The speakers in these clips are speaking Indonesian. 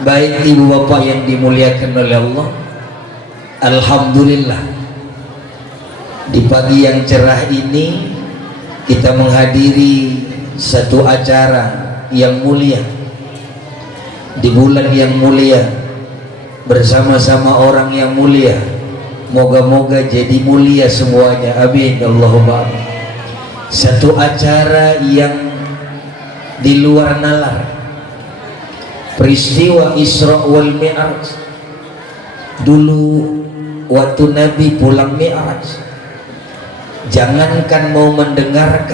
Baik ibu bapak yang dimuliakan oleh Allah, alhamdulillah di pagi yang cerah ini kita menghadiri satu acara yang mulia di bulan yang mulia bersama-sama orang yang mulia. Moga-moga jadi mulia semuanya, amin Allahumma amin. Satu acara yang di luar nalar, peristiwa Isra wal Mi'raj. Dulu waktu Nabi pulang Mi'raj, jangankan mau mendengar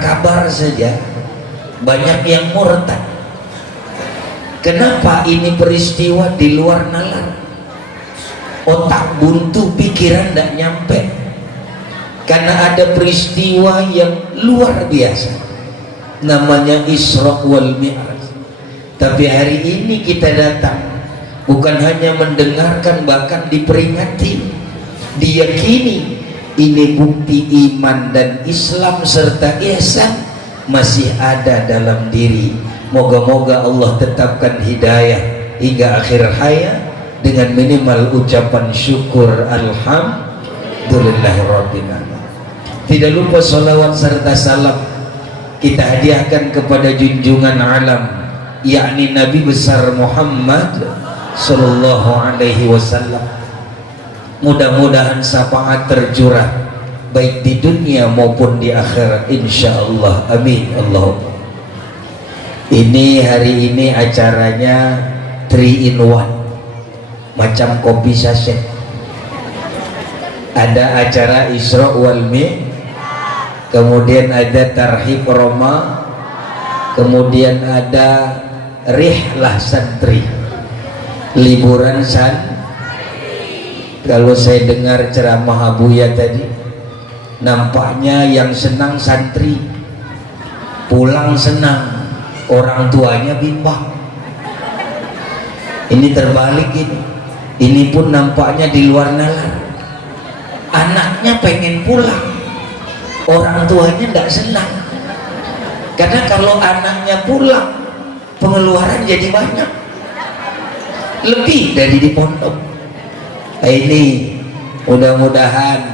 kabar saja banyak yang murtad. Kenapa? Ini peristiwa di luar nalar, otak buntu, pikiran tidak nyampe, karena ada peristiwa yang luar biasa namanya Isra wal Mi'raj. Tapi hari ini kita datang bukan hanya mendengarkan, bahkan diperingati, diyakini ini bukti iman dan Islam serta ihsan masih ada dalam diri. Moga-moga Allah tetapkan hidayah hingga akhir hayat dengan minimal ucapan syukur alhamdulillahirabbil alamin. Tidak lupa salawat serta salam kita hadiahkan kepada junjungan alam, yakni Nabi besar Muhammad sallallahu alaihi wasallam. Mudah-mudahan syafaat tercurah baik di dunia maupun di akhirat insyaallah, amin Allahumma. Ini hari ini acaranya 3 in 1, macam kopi saset. Ada acara Isra wal Mi'raj, kemudian ada tarhib Roma, kemudian ada rihlah santri, liburan Kalau saya dengar ceramah Abuya tadi, nampaknya yang senang santri, pulang senang, orang tuanya bimbang. Ini terbalik ini pun nampaknya di luar nalar. Anaknya pengen pulang, orang tuanya tidak senang, karena kalau anaknya pulang pengeluaran jadi banyak, lebih dari di pondok. Ini mudah-mudahan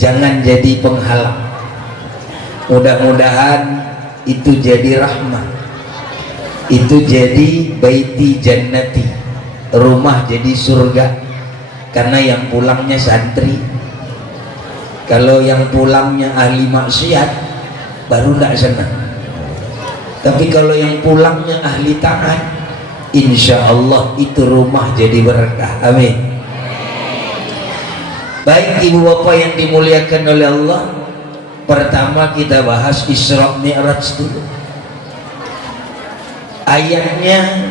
jangan jadi penghalang, mudah-mudahan itu jadi rahmah, itu jadi baiti jannati, rumah jadi surga. Karena yang pulangnya santri, kalau yang pulangnya ahli maksiat baru tidak senang. Tapi kalau yang pulangnya ahli taat, insya Allah itu rumah jadi berkah, amin. Baik ibu bapak yang dimuliakan oleh Allah, pertama kita bahas Isra Mi'raj dulu. Ayatnya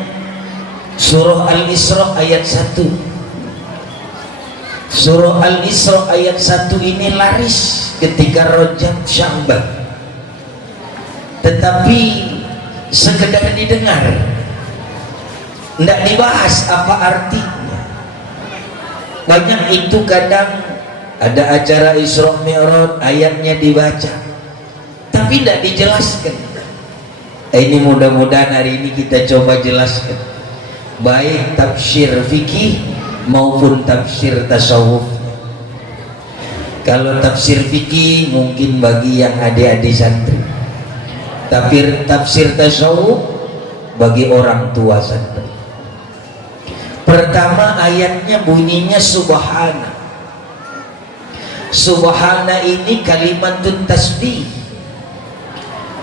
surah Al-Isra ayat 1. Surah Al-Isra ayat 1 ini laris ketika Rajab Sya'ban, tetapi sekedar didengar, tidak dibahas apa artinya. Banyak itu kadang ada acara Isra Mi'raj, ayatnya dibaca tapi tidak dijelaskan. Ini mudah-mudahan hari ini kita coba jelaskan, baik tafsir fikih maupun tafsir tasawuf. Kalau tafsir fikih mungkin bagi yang adik-adik santri, tapi tafsir tasawuf bagi orang tua santri. Pertama ayatnya bunyinya subhana. Subhana ini kalimatun tasbih.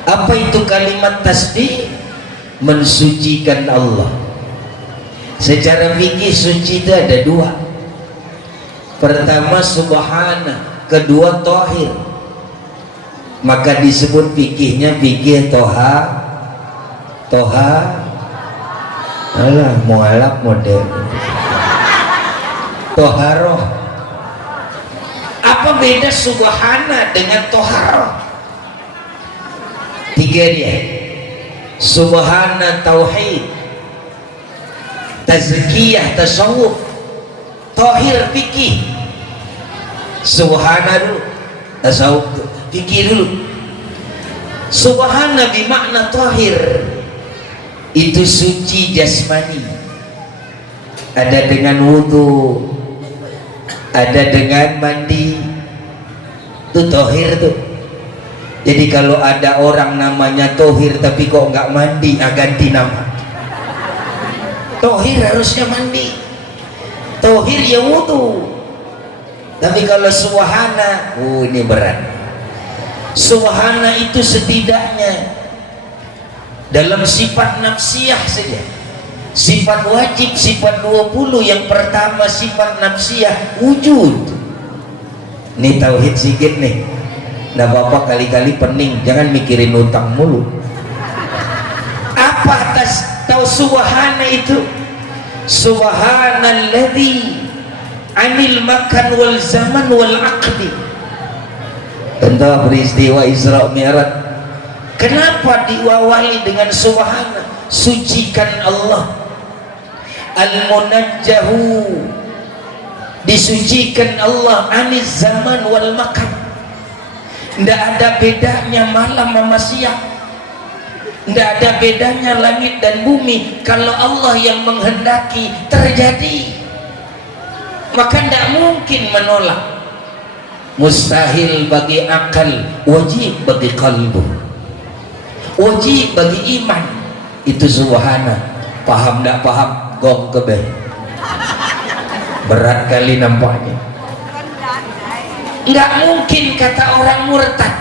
Apa itu kalimat tasbih? Mensucikan Allah. Secara fikih suci itu ada 2. Pertama subhana, kedua tohir. Maka disebut fikihnya fikih alah mualaf model toharoh. Apa beda subhana dengan toharoh? 3 dia. Subhana tauhid, tazkiyah tasawuf, tohir fikih. Subhana dulu, tasawuf fikih dulu. Subhana bimakna tohir, itu suci jasmani, ada dengan wudhu, ada dengan mandi, itu tohir tuh. Jadi kalau ada orang namanya tohir tapi kok nggak mandi, ganti nama. Tohir harusnya mandi, tohir ya wudhu. Tapi kalau suwahana, ini berat. Suwahana itu setidaknya dalam sifat nafsiyah saja, sifat wajib, sifat 20. Yang pertama sifat nafsiyah wujud. Ini tauhid sikit nih, nah bapak kali-kali pening, jangan mikirin utang mulu. Apa tahu subhana itu? Subhanalladzi anil makan wal zaman wal aqdi. Tentang peristiwa Isra Mi'raj, kenapa diawali dengan subhana? Sucikan Allah. Al-munajjahu, disucikan Allah, anis zaman wal makan. Tidak ada bedanya malam sama siang, tidak ada bedanya langit dan bumi. Kalau Allah yang menghendaki terjadi, maka tidak mungkin menolak. Mustahil bagi akal, wajib bagi kalbu, wajib bagi iman. Itu subhana. Paham tidak paham, gong kebe. Berat kali nampaknya. Nggak mungkin kata orang murtad,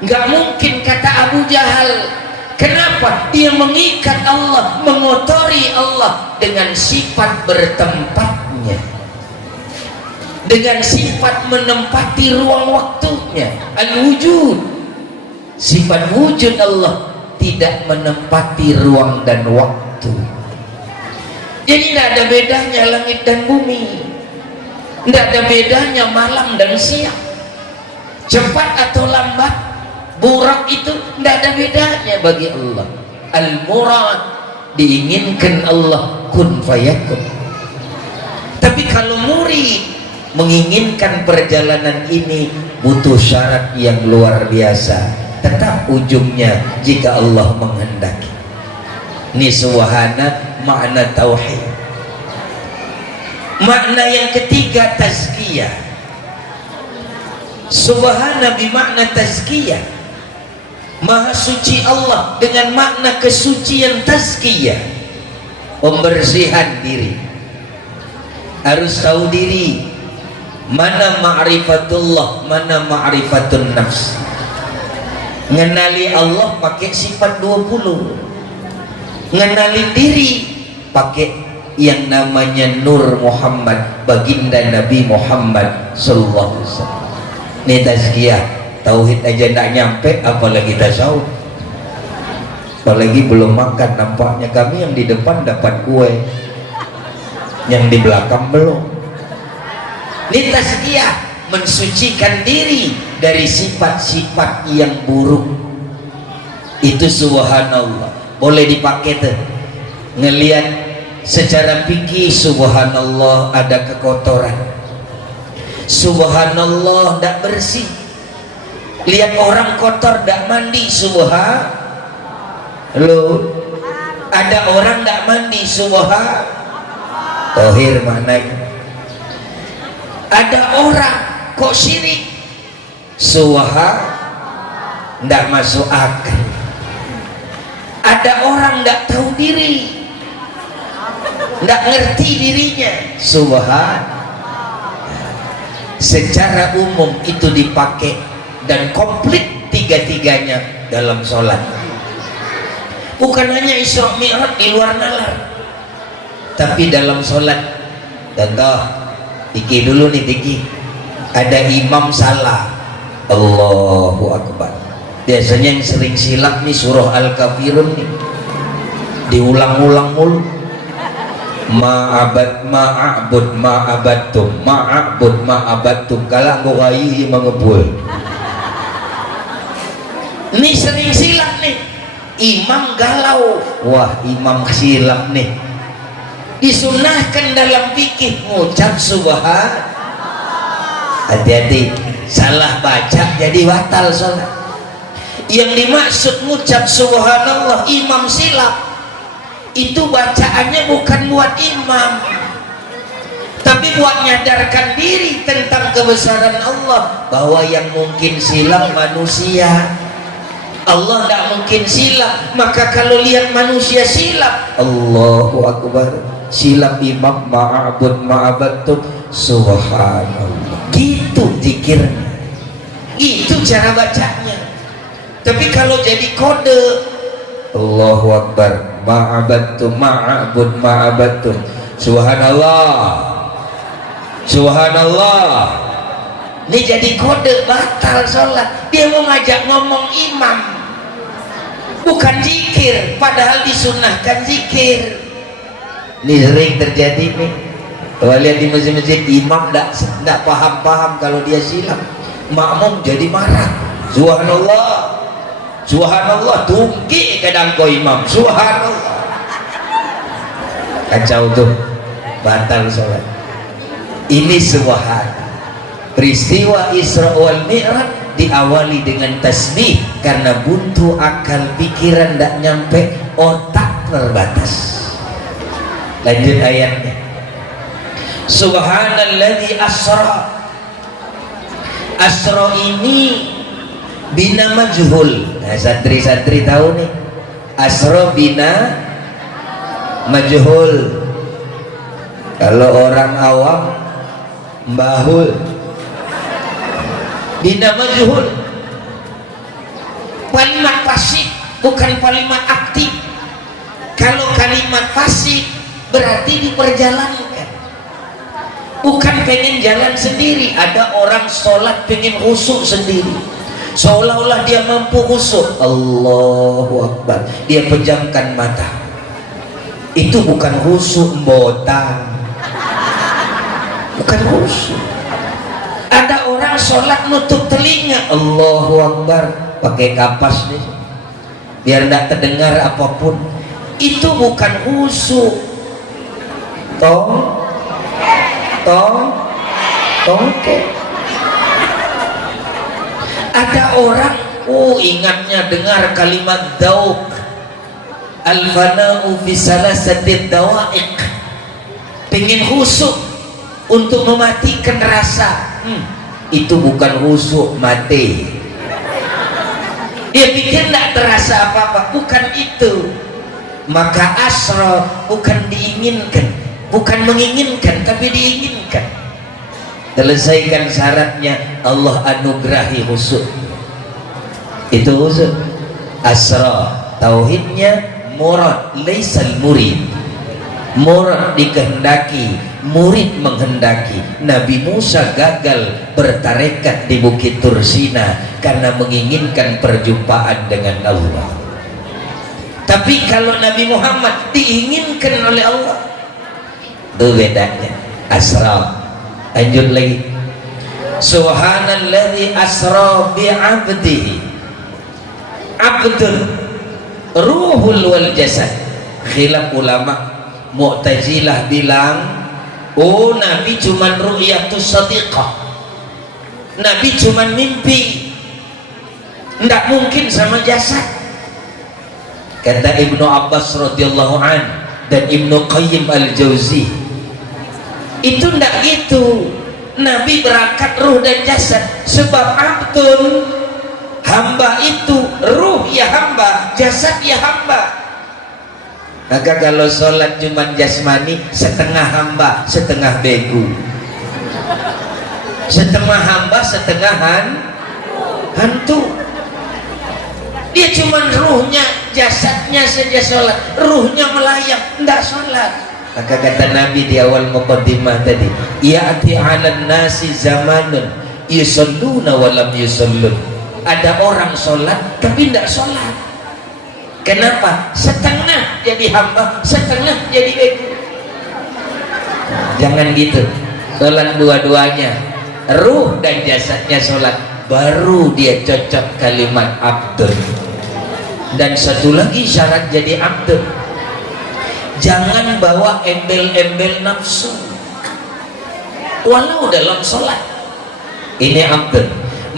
nggak mungkin kata Abu Jahal. Kenapa? Dia mengikat Allah, mengotori Allah dengan sifat bertempatnya, dengan sifat menempati ruang waktunya. Al-wujud, sifat wujud Allah tidak menempati ruang dan waktu. Jadi tidak ada bedanya langit dan bumi, tidak ada bedanya malam dan siang, cepat atau lambat, burak itu tidak ada bedanya bagi Allah. Al-murad, diinginkan Allah, kun fayakun. Tapi kalau murid menginginkan perjalanan ini, butuh syarat yang luar biasa. Tetap ujungnya jika Allah menghendaki. Ini subhana, makna tauhid. Makna yang ketiga tazkiyah. Subhana bimakna tazkiyah, maha suci Allah dengan makna kesucian tazkiyah, pembersihan diri. Harus tahu diri, mana ma'rifatullah, mana ma'rifatun nafs. Mengenali Allah pakai sifat 20, mengenali diri pakai yang namanya Nur Muhammad, baginda Nabi Muhammad sallallahu alaihi wasallam. Ini tazkiyah. Tauhid aja tidak nyampe, apalagi tasawuf. Apalagi belum makan. Nampaknya kami yang di depan dapat kue, yang di belakang belum. Ini tazkiyah, mensucikan diri dari sifat-sifat yang buruk. Itu subhanallah. Boleh dipakai tuh, ngelihat secara fikih. Subhanallah, ada kekotoran. Subhanallah, tidak bersih. Lihat orang kotor tidak mandi, subhanallah. Ada orang tidak mandi, subhanallah. Tohir mana? Ada orang kok syirik, subhanallah, tidak masuk akal. Ada orang tidak tahu diri, tidak ngerti dirinya, subhanallah. Secara umum itu dipakai dan komplit tiga-tiganya dalam sholat. Bukan hanya Isra Mi'raj di luar nalar, tapi dalam sholat. Contoh, Tiki dulu nih Tiki, ada imam salah, Allahu Akbar. Biasanya yang sering silap nih surah Al-Kafirun nih, diulang-ulang mulu. Ma'abud ma'abadtum kala anggo gai mengebul. Ini sering silap nih, imam galau. Wah, imam silap nih. Disunahkan dalam fikih ngucap subhan. Hati-hati, salah baca jadi batal sholat. Yang dimaksud ngucap subhanallah, imam silap, Itu bacaannya bukan buat imam, tapi buat nyadarkan diri tentang kebesaran Allah, bahwa yang mungkin silap manusia, Allah tidak mungkin silap. Maka kalau lihat manusia silap, Allahu Akbar, silap imam ma'abadtum, subhanallah, gitu zikirnya, itu cara bacanya. Tapi kalau jadi kode, Allahu Akbar, ma'abadtum, ma'abadtum, subhanallah, subhanallah, ini jadi kode, batal sholat. Dia mau ngajak ngomong imam, bukan zikir, padahal disunahkan zikir. Ini sering terjadi nih. Kalau lihat di masjid-masjid, imam tidak paham-paham kalau dia silap, makmum jadi marah, subhanallah, subhanallah, tungki kadang kau imam, subhanallah, kacau tuh, batal sholat. Ini sebuah peristiwa Isra wal Mi'raj diawali dengan tasbih karena buntu akal pikiran tidak nyampe, otak terbatas. Lanjut ayatnya, subhanalladzi asra. Asra ini bina majhul. Nah, santri-santri tahu nih, asra bina majhul. Kalau orang awam mbahul, bina majhul, kalimat pasif bukan kalimat aktif. Kalau kalimat pasif berarti diperjalankan, bukan pengen jalan sendiri. Ada orang sholat pengen khusyuk sendiri, seolah-olah dia mampu khusyuk, Allahu Akbar, dia pejamkan mata. Itu bukan khusyuk, mbotang, bukan khusyuk. Ada orang sholat nutup telinga, Allahu Akbar, pakai kapas nih biar tidak terdengar apapun. Itu bukan khusyuk. Tongke. Ada orang, ingatnya dengar kalimat dauk, al-fana'u fi salasati dawa'iq, pengen khusyuk untuk mematikan rasa. Itu bukan khusyuk, mati. Dia pikir tidak terasa apa-apa, bukan itu. Maka asra bukan diinginkan, bukan menginginkan, tapi diinginkan. Selesaikan syaratnya, Allah anugerahi khusyuk. Itu khusyuk. Asra tauhidnya murad, laisal murid. Murad dikehendaki, murid menghendaki. Nabi Musa gagal bertarekat di Bukit Tursina karena menginginkan perjumpaan dengan Allah. Tapi kalau Nabi Muhammad diinginkan oleh Allah, itu bedanya. Asra. Lanjut lagi, subhanalladzi asra bi'abdihi. Abdun ruhul wal jasad. Khilaf ulama. Mu'tazilah bilang, oh Nabi cuman ru'yatus sadiqah, Nabi cuman mimpi, tidak mungkin sama jasad. Kata Ibnu Abbas radhiyallahu an dan Ibnu Qayyim al-Jauzi, itu tidak gitu. Nabi berangkat ruh dan jasad, sebab abdun, hamba itu, ruh ya hamba, jasad ya hamba. Maka kalau sholat cuma jasmani, setengah hamba, setengah begu, setengah hamba, setengah hantu. Dia cuma ruhnya, jasadnya saja sholat, ruhnya melayang, tidak sholat. Maka kata Nabi di awal muqaddimah tadi, ya'ti 'alan nasi zamanun yusalluna wa lam yusallun. Ada orang sholat tapi tidak sholat. Kenapa? Setengah jadi hamba, setengah jadi begu. Jangan gitu. Sholat dua-duanya, ruh dan jasadnya sholat, baru dia cocok kalimat abdun. Dan satu lagi syarat jadi abdun, jangan bawa embel-embel nafsu walau dalam sholat. Ini abdun.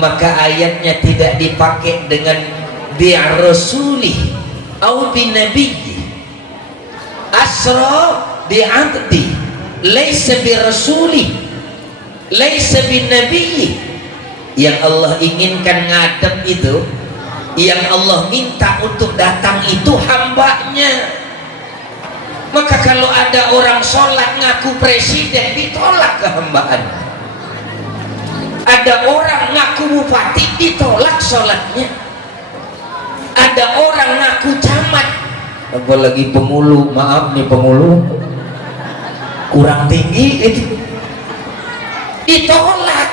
Maka ayatnya tidak dipakai dengan bi'ar rasulih au binabiyyi. asra bi abdi laisa bi rasuli laisa bin nabiyyi. Yang Allah inginkan ngadep itu, yang Allah minta untuk datang itu hambanya. Maka kalau ada orang sholat ngaku presiden, ditolak kehambaan. Ada orang ngaku bupati, ditolak sholatnya. Ada orang ngaku camat, apalagi pengulu, maaf nih pengulu kurang tinggi itu, ditolak.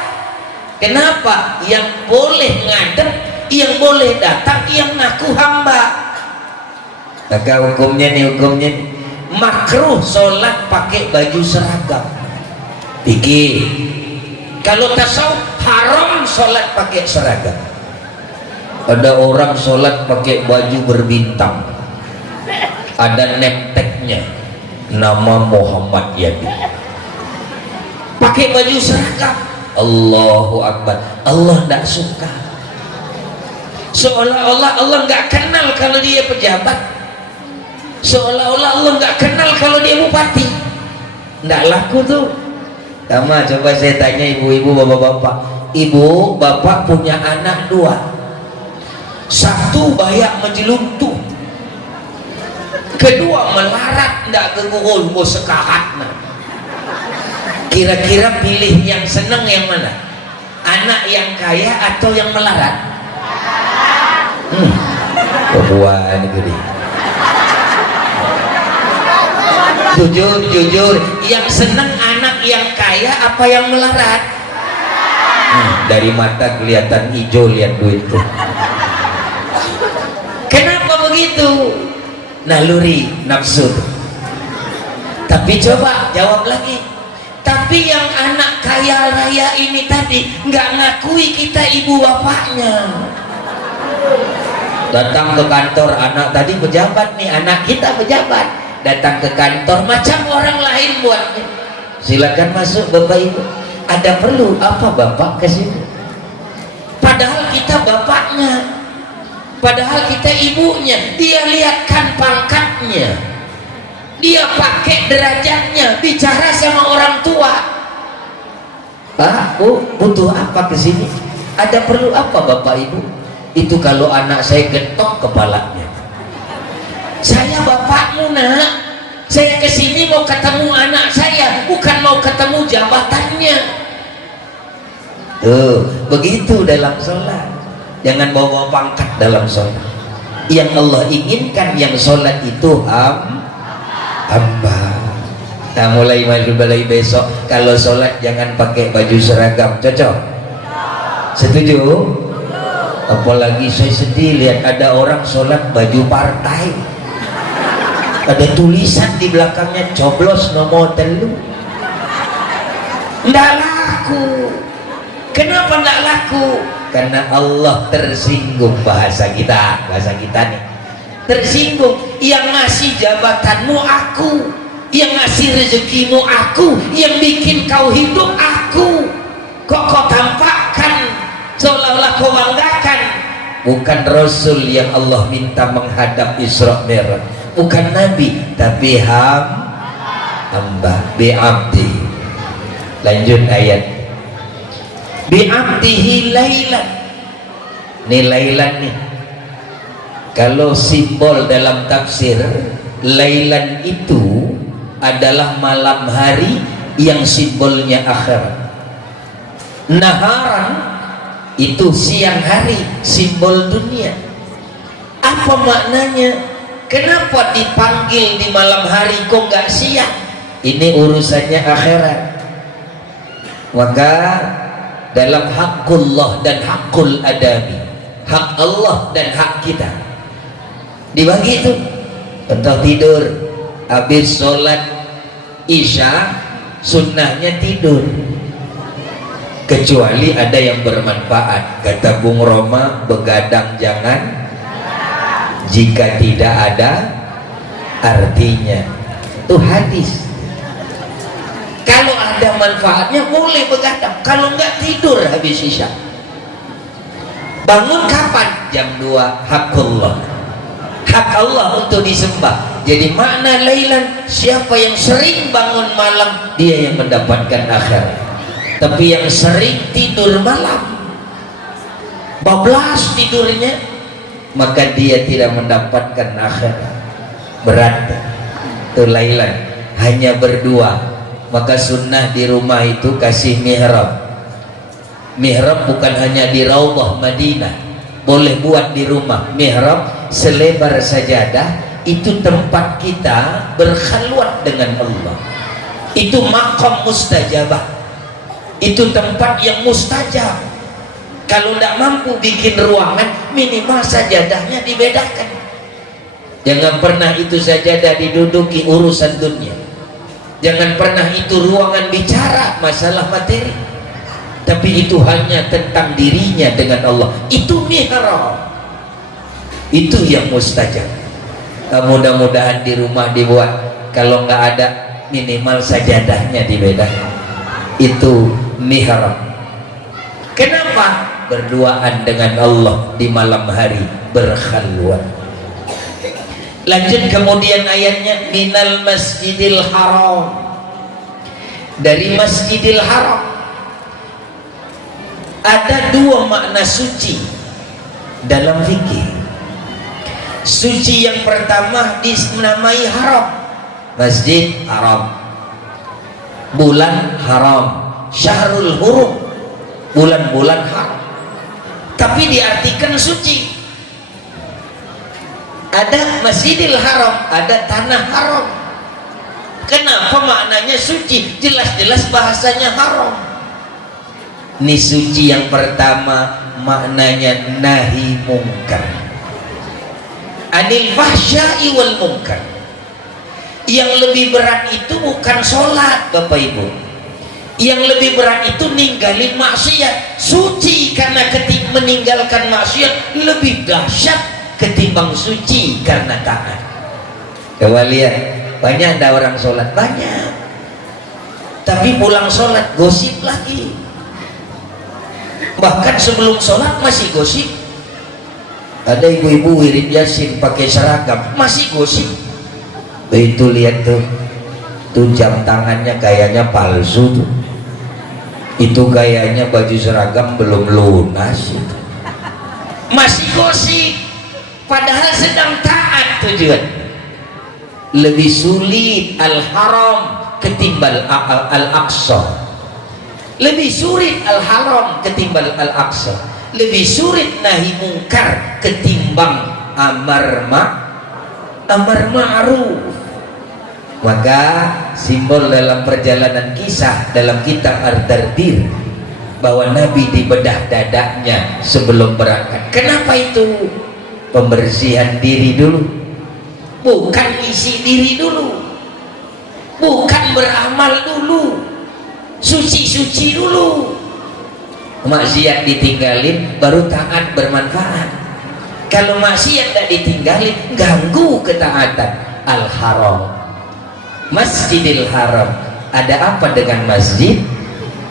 Kenapa? Yang boleh ngadep, yang boleh datang, yang ngaku hamba. Maka hukumnya nih, makruh sholat pakai baju seragam. Pikir, kalau tasawuf haram sholat pakai seragam. Ada orang sholat pakai baju berbintang, ada nemteknya nama Muhammad Yadi, pakai baju seragam. Allahu Akbar. Allah tidak suka. Seolah-olah Allah nggak kenal kalau dia pejabat, seolah-olah Allah nggak kenal kalau dia bupati. Nggak laku tuh. Sama coba saya tanya ibu-ibu, bapak-bapak, ibu bapak punya anak dua, satu bayak menjeluntuh, kedua melarat ndak gegurul mau sekahat. Kira-kira pilih yang seneng yang mana? Anak yang kaya atau yang melarat? Kebuan itu dia. Jujur, yang seneng anak yang kaya apa yang melarat? Dari mata kelihatan hijau, lihat duit tuh. Kenapa begitu? Naluri nafsu. Tapi coba jawab lagi. Tapi yang anak kaya raya ini tadi nggak ngakui kita ibu bapaknya. Datang ke kantor, anak tadi pejabat nih, anak kita pejabat. Datang ke kantor macam orang lain buatnya. Silakan masuk bapak ibu. Ada perlu apa bapak ke sini? Padahal kita bapaknya, padahal kita ibunya. Dia lihatkan pangkatnya, dia pakai derajatnya, bicara sama orang tua. Pak, Bu, butuh apa ke sini? Ada perlu apa bapak ibu? Itu kalau anak saya getok kepalanya. Saya bapakmu nak, saya kesini mau ketemu anak saya, bukan mau ketemu jabatannya. Begitu dalam sholat. Jangan bawa pangkat dalam sholat. Yang Allah inginkan yang sholat itu hamba. Nah, mulai besok kalau sholat jangan pakai baju seragam. Cocok? Setuju? Apalagi saya sedih lihat ada orang sholat baju partai, ada tulisan di belakangnya coblos nomor telu. Nggak laku. Kenapa nggak laku? Karena Allah tersinggung. Bahasa kita nih tersinggung. Yang ngasih jabatanmu aku, yang ngasih rezekimu aku, yang bikin kau hidup aku. Kok kau tampakkan seolah-olah kau banggakan? Bukan Rasul yang Allah minta menghadap Isra Mi'raj, bukan Nabi, tapi hamba. Bi'abdi. Lanjut ayat. Bi'abdihi lailan. Ini lailan nih. Kalau simbol dalam tafsir, lailan itu adalah malam hari yang simbolnya akhirat. Naharan itu siang hari, simbol dunia. Apa maknanya? Kenapa dipanggil di malam hari kok nggak siang? Ini urusannya akhirat. Maka dalam hakullah dan hakul adami, hak Allah dan hak kita dibagi itu. Contoh tidur, habis sholat isya sunnahnya tidur, kecuali ada yang bermanfaat. Kata Bung Roma, begadang jangan jika tidak ada artinya. Itu hadis. Kalau ada manfaatnya boleh begadang, kalau enggak tidur habis isya. Bangun kapan? Jam 2. Hakullah, hak Allah untuk disembah. Jadi makna lailan, siapa yang sering bangun malam dia yang mendapatkan akhirat. Tapi yang sering tidur malam, bablas tidurnya, maka dia tidak mendapatkan akhirat. Berat itu lailan, hanya berdua. Maka sunnah di rumah itu kasih mihrab. Mihrab bukan hanya di Raudhah Madinah, boleh buat di rumah. Mihrab selebar sajadah, itu tempat kita berkhalwat dengan Allah. Itu maqam mustajabah, itu tempat yang mustajab. Kalau tidak mampu bikin ruangan, minimal sajadahnya dibedakan. Jangan pernah itu sajadah diduduki urusan dunia. Jangan pernah itu ruangan bicara masalah materi, tapi itu hanya tentang dirinya dengan Allah. Itu mihrab, itu yang mustajab. Mudah-mudahan di rumah dibuat, kalau nggak ada minimal sajadahnya dibedakan. Itu mihrab. Kenapa? Berduaan dengan Allah di malam hari, berkhalwat. Lanjut kemudian ayatnya, minal masjidil haram, dari masjidil haram. Ada dua makna suci dalam fikih. Suci yang pertama dinamai haram, masjid haram, bulan haram, syahrul hurum, bulan-bulan haram, tapi diartikan suci. Ada masjidil haram, ada tanah haram. Kenapa maknanya suci? Jelas-jelas bahasanya haram. Ini suci yang pertama maknanya nahi mungkar, anil fahsya'i wal munkar. Yang lebih berat itu bukan sholat Bapak Ibu, yang lebih berat itu ninggalin maksiat. Suci karena meninggalkan maksiat lebih dahsyat ketimbang suci karena taat. Coba lihat, banyak ada orang sholat, banyak, tapi pulang sholat gosip lagi. Bahkan sebelum sholat masih gosip. Ada ibu-ibu wirid yasin pakai seragam, masih gosip. Itu lihat tuh jam tangannya kayaknya palsu tuh. Itu kayaknya baju seragam belum lunas itu. Masih gosip, padahal sedang taat tujuan. Lebih sulit al-haram ketimbang al-aqsa. Lebih sulit al-haram ketimbang al-aqsa. Lebih sulit nahi mungkar ketimbang amar ma'ruf. Maka simbol dalam perjalanan kisah dalam kitab Ar-Dardir bahwa Nabi dibedah dadanya sebelum berangkat. Kenapa itu? Pembersihan diri dulu, bukan isi diri dulu, bukan beramal dulu, suci-suci dulu. Maksiat ditinggalin baru taat bermanfaat. Kalau maksiat tidak ditinggalin ganggu ketaatan. Al-haram, masjidil haram. Ada apa dengan masjid?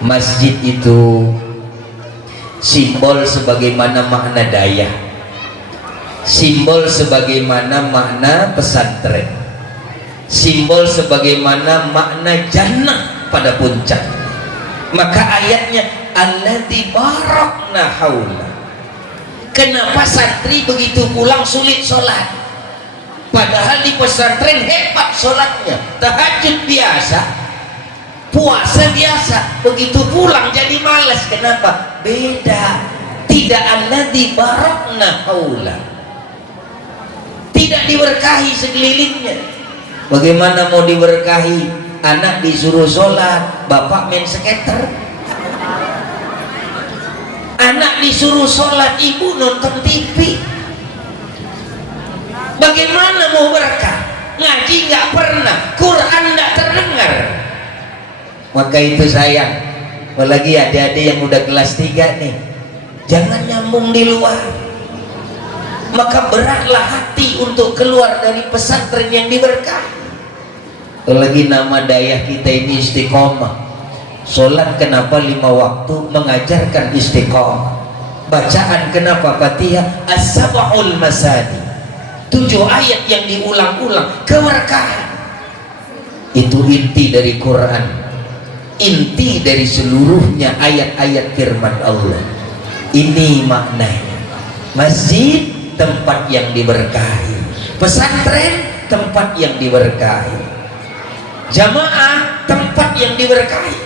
Masjid itu simbol sebagaimana makna daya, simbol sebagaimana makna pesantren, simbol sebagaimana makna jannah pada puncak. Maka ayatnya alladzi barakna haula. Kenapa santri begitu pulang sulit sholat, padahal di pesantren hebat sholatnya, tahajud biasa, puasa biasa, begitu pulang jadi malas. Kenapa? Beda. Tidak alladzi barakna haula, tidak diberkahi sekelilingnya. Bagaimana mau diberkahi? Anak disuruh sholat, bapak main skater. Anak disuruh sholat, ibu nonton TV. Bagaimana mau berkah? Ngaji nggak pernah, Quran nggak terdengar. Maka itu sayang, apalagi adik-adik yang udah kelas 3 nih, jangan nyambung di luar. Maka beratlah hati untuk keluar dari pesantren yang diberkahi. Apalagi nama dayah kita ini istiqomah. Sholat kenapa 5 waktu, mengajarkan istiqomah. Bacaan kenapa Fatihah, as-sab'ul masani, 7 ayat yang diulang-ulang, keberkahan. Itu inti dari Quran, inti dari seluruhnya ayat-ayat firman Allah. Ini maknanya. Masjid tempat yang diberkahi, pesantren tempat yang diberkahi, jamaah tempat yang diberkahi.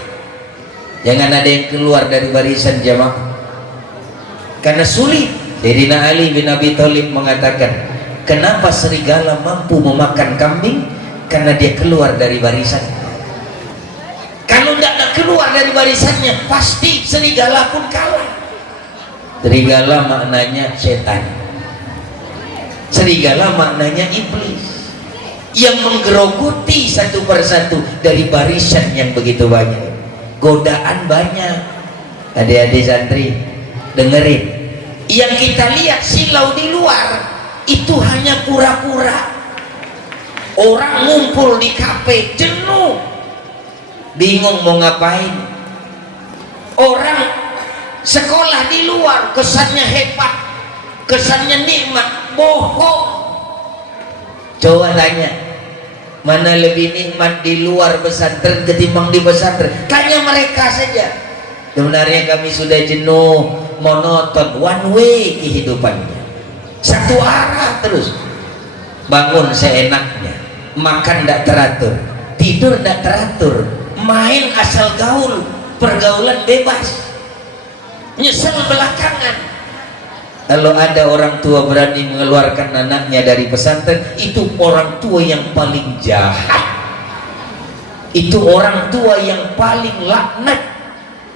Jangan ada yang keluar dari barisan jamaah karena sulit. Sayyidina Ali bin Abi Thalib mengatakan, kenapa serigala mampu memakan kambing? Karena dia keluar dari barisan. Kalau tidak keluar dari barisannya, pasti serigala pun kalah. Serigala maknanya setan, serigala maknanya iblis yang menggerogoti satu persatu dari barisan yang begitu banyak. Godaan banyak. Adik-adik santri dengerin, yang kita lihat silau di luar itu hanya pura-pura. Orang ngumpul di kafe jenuh, bingung mau ngapain. Orang sekolah di luar kesannya hebat, kesannya nikmat, bohong. Coba tanya, mana lebih nikmat di luar pesantren ketimbang di pesantren? Tanya mereka saja. Sebenarnya kami sudah jenuh, monoton, one way kehidupannya, satu arah terus. Bangun seenaknya, makan tidak teratur, tidur tidak teratur, main asal gaul, pergaulan bebas, nyesel belakangan. Kalau ada orang tua berani mengeluarkan anaknya dari pesantren, itu orang tua yang paling jahat, itu orang tua yang paling laknat.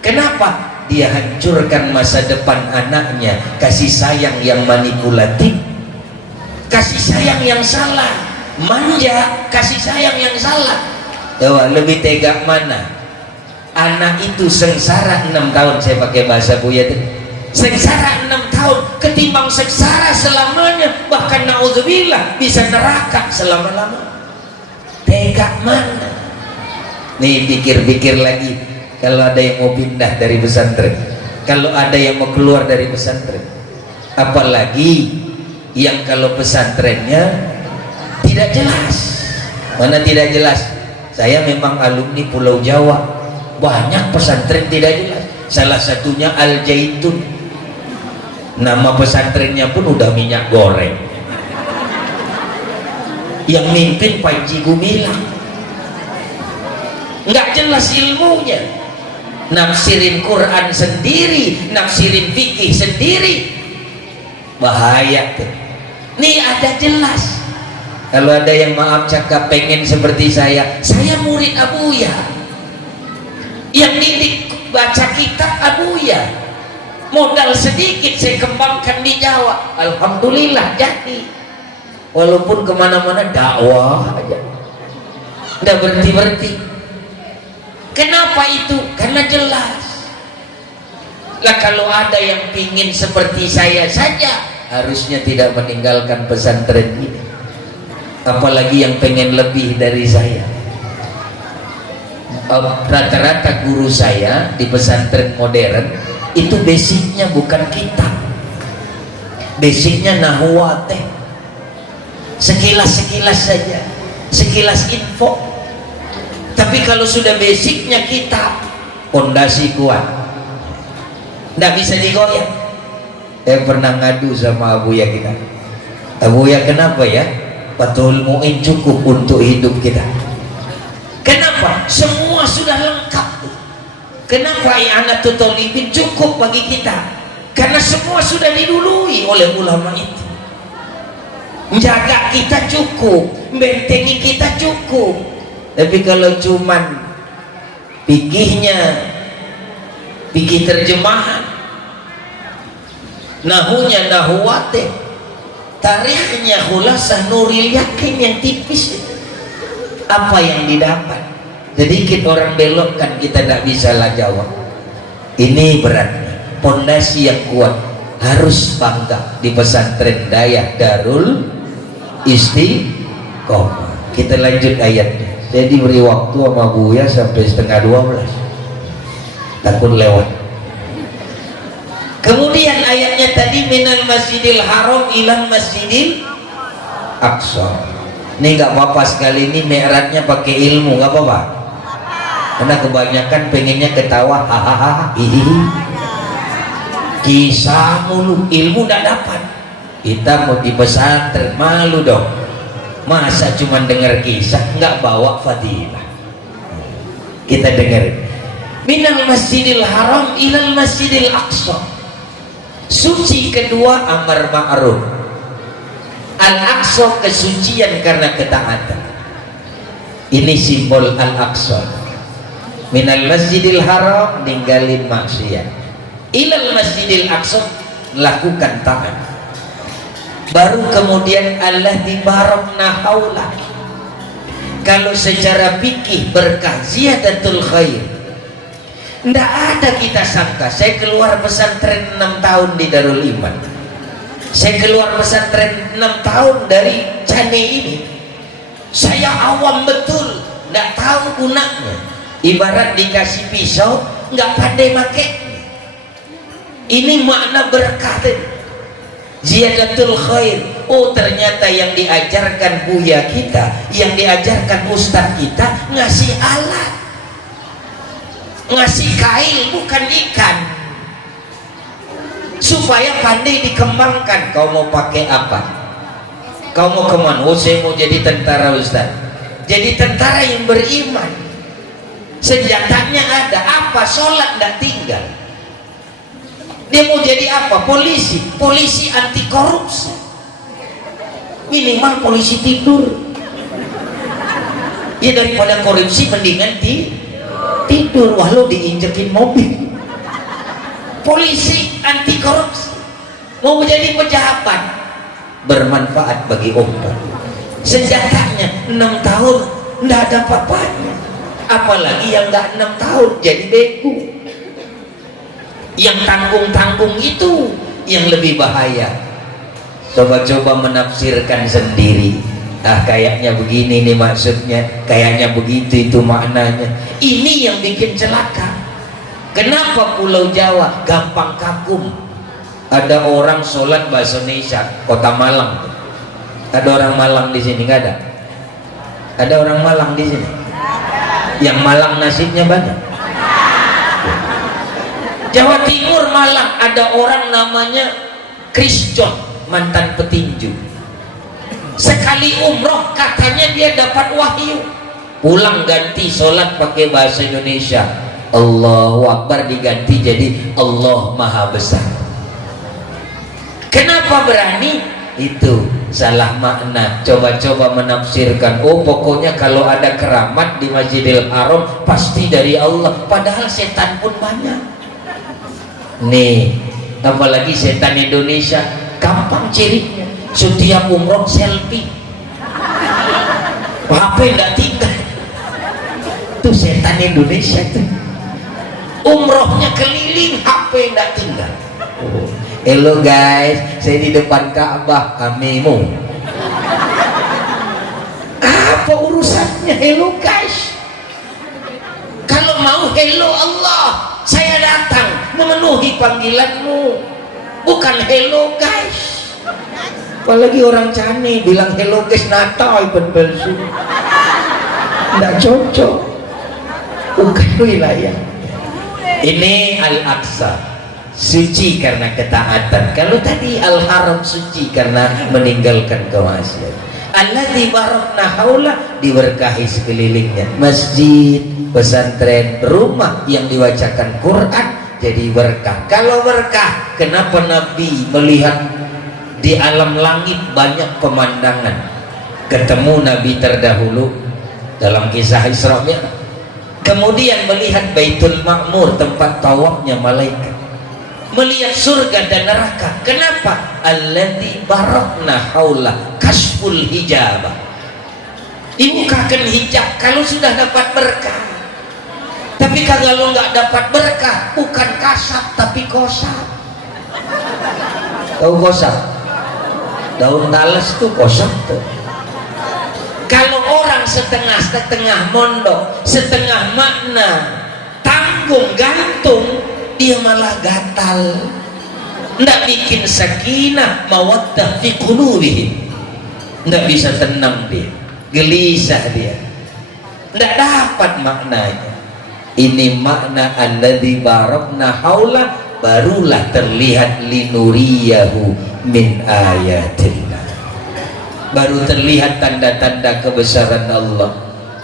Kenapa? Dia hancurkan masa depan anaknya. Kasih sayang yang manipulatif, kasih sayang yang salah, manja, kasih sayang yang salah. Coba lebih tega mana? Anak itu sengsara 6 tahun, saya pakai bahasa Buya tadi, sengsara 6 tahun ketimbang sengsara selamanya, bahkan naudzubillah bisa neraka selama-lama. Tega mana? Nih pikir-pikir lagi, kalau ada yang mau pindah dari pesantren, kalau ada yang mau keluar dari pesantren, apalagi yang kalau pesantrennya tidak jelas. Mana tidak jelas? Saya memang alumni Pulau Jawa, banyak pesantren tidak jelas. Salah satunya Al Jaitun, nama pesantrennya pun udah minyak goreng, yang mimpin Panji Gumilang, nggak jelas ilmunya, nafsirin Quran sendiri, nafsirin fikih sendiri, bahaya tuh. Nih ada jelas. Kalau ada yang maaf cakap pengen seperti saya murid Abuya, yang didik baca kitab Abuya, modal sedikit saya kembangkan di Jawa, alhamdulillah jadi. Walaupun kemana-mana dakwah aja, nggak berhenti-berhenti. Kenapa itu? Karena jelas. Lah kalau ada yang pingin seperti saya saja, harusnya tidak meninggalkan pesantren ini. Apalagi yang pengen lebih dari saya. Rata-rata guru saya di pesantren modern itu basicnya bukan kitab, basicnya nahwateh, sekilas-sekilas saja, sekilas info. Tapi kalau sudah basicnya kitab, pondasi kuat, nggak bisa digoyang. Pernah ngadu sama Abuya kita, Abuya kenapa ya Fathul Mu'in cukup untuk hidup kita? Kenapa? Semua sudah lengkap. Kenapa I'anatul Talibin cukup bagi kita? Karena semua sudah didului oleh ulama itu. Menjaga kita cukup, bentengi kita cukup. Tapi kalau cuman fikihnya, fikih terjemahan, nahunya nahwateh, tarikhnya Khulasah Nuril Yakin yang tipis, apa yang didapat? Sedikit orang belokkan kita tidak bisa lah jawab. Ini beratnya. Pondasi yang kuat, harus bangga di pesantren Dayah Darul Istiqomah. Kita lanjut ayatnya. Saya diberi waktu sama Buya sampai 11:30, takut lewat. Kemudian ayatnya tadi, minal masjidil haram ilal masjidil Aqsa. Ini nggak apa-apa, sekali ini mi'rajnya pakai ilmu, nggak apa-apa, karena kebanyakan pengennya ketawa, hahaha, hihihi, kisah mulu, ilmu nggak dapat. Kita mau di pesantren malu dong, masa cuma dengar kisah nggak bawa fadilah. Kita dengar minal masjidil haram ilal masjidil aqsa. Suci kedua amar ma'ruf, al-aqsa kesucian karena ketaatan. Ini simbol al-aqsa. Minal masjidil haram ninggalin maksiat, ilal masjidil aqsa lakukan taat. Baru kemudian Allah dibarakna haula. Kalau secara fikih berkah ziyadatul khair, ndak ada kita sangka. Saya keluar pesantren 6 tahun di Darul Iman, saya keluar pesantren 6 tahun dari Cane ini, saya awam betul, nggak tahu gunanya. Ibarat dikasih pisau nggak pandai makainya. Ini makna berkah tadi, ziyadatul khair. Oh, ternyata yang diajarkan buya kita, yang diajarkan ustaz kita ngasih alat, ngasih kail bukan ikan, supaya pandai dikembangkan. Kau mau pakai apa? Kau mau kemana? Oh, saya mau jadi tentara ustaz. Jadi tentara yang beriman, senjatanya ada. Apa? Sholat tidak tinggal. Dia mau jadi apa? Polisi. Polisi anti korupsi, minimal polisi tidur. Ya, daripada korupsi mendingan tidur walau diinjekin mobil. Polisi anti korupsi, mau menjadi pejabat, bermanfaat bagi umat. Senjatanya 6 tahun nggak ada apa-apanya, apalagi yang nggak 6 tahun jadi bego. Yang tanggung-tanggung itu yang lebih bahaya. Coba-coba menafsirkan sendiri. Ah, kayaknya begini nih maksudnya, kayaknya begitu itu maknanya. Ini yang bikin celaka. Kenapa Pulau Jawa gampang kagum? Ada orang sholat bahasa Indonesia, Kota Malang. Ada orang Malang di sini nggak ada? Ada orang Malang di sini? Yang Malang nasibnya banyak. Jawa Timur Malang ada orang namanya Chris John, mantan petinju. Sekali umroh katanya dia dapat wahyu, pulang ganti sholat pakai bahasa Indonesia, Allahu Akbar diganti jadi Allah Maha Besar. Kenapa berani? Itu salah makna. Coba-coba menafsirkan, oh pokoknya kalau ada keramat di Masjidil Haram pasti dari Allah, padahal setan pun banyak. Nih, apalagi setan Indonesia gampang cirinya, setiap umroh selfie, HP nggak tinggal. Tuh setan Indonesia tuh, umrohnya keliling, HP nggak tinggal. Hello guys, saya di depan Ka'bah, kamimu. Apa urusannya hello guys? Kalau mau hello Allah, saya datang memenuhi panggilanmu, bukan hello guys. Apalagi orang Cane bilang hello guys, nata ipan palsu, nggak cocok, bukan wilayah. Ini Al-Aqsa, suci karena ketaatan. Kalau tadi Al-Haram suci karena meninggalkan kemaksiatan. Alladzi barakna haula, diberkahi sekelilingnya. Masjid, pesantren, rumah yang dibacakan Quran jadi berkah. Kalau berkah, kenapa Nabi melihat di alam langit banyak pemandangan? Ketemu Nabi terdahulu dalam kisah Isra Mi'raj, kemudian melihat Baitul Ma'mur, tempat tawafnya malaikat, melihat surga dan neraka. Kenapa? Alladzi barakna haula, kasful hijab, dibukakan hijab kalau sudah dapat berkah. Tapi kalau nggak dapat berkah, bukan kasab tapi kosab. Tahu kosab? Daun talas tuh kosab tuh. Kalau orang setengah-setengah mondok, setengah makna, tanggung gantung, dia malah gatal, ndak bikin sakinah mawaddah fi qulubihim. nggak bisa tenang dia, gelisah dia, nggak dapat maknanya. Ini makna alladzi barakna haula, barulah terlihat linuriyahu min ayatillah, baru terlihat tanda-tanda kebesaran Allah.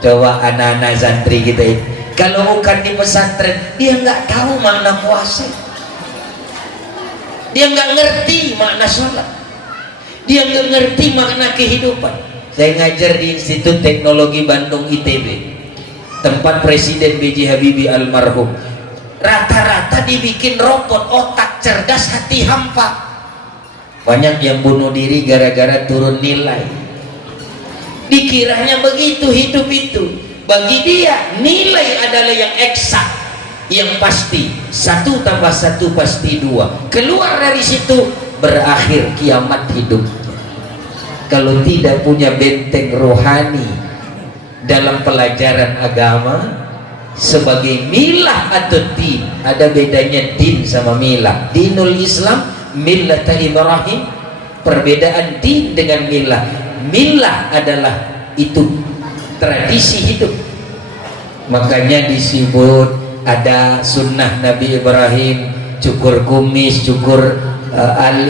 Coba anak-anak santri kita ini, kalau bukan di pesantren dia nggak tahu makna puasa, dia nggak ngerti makna sholat, dia nggak ngerti makna kehidupan. Saya ngajar di Institut Teknologi Bandung ITB, tempat Presiden B.J. Habibie almarhum. Rata-rata dibikin robot, otak cerdas, hati hampa. Banyak yang bunuh diri gara-gara turun nilai. Dikiranya begitu hidup itu. Bagi dia nilai adalah yang eksak, yang pasti. 1 + 1 pasti 2. Keluar dari situ berakhir kiamat hidupnya. Kalau tidak punya benteng rohani dalam pelajaran agama sebagai milah atau din, ada bedanya din sama milah. Dinul Islam millata Ibrahim, perbedaan din dengan milah. Milah adalah itu tradisi hidup, makanya disebut ada sunnah Nabi Ibrahim, cukur kumis, cukur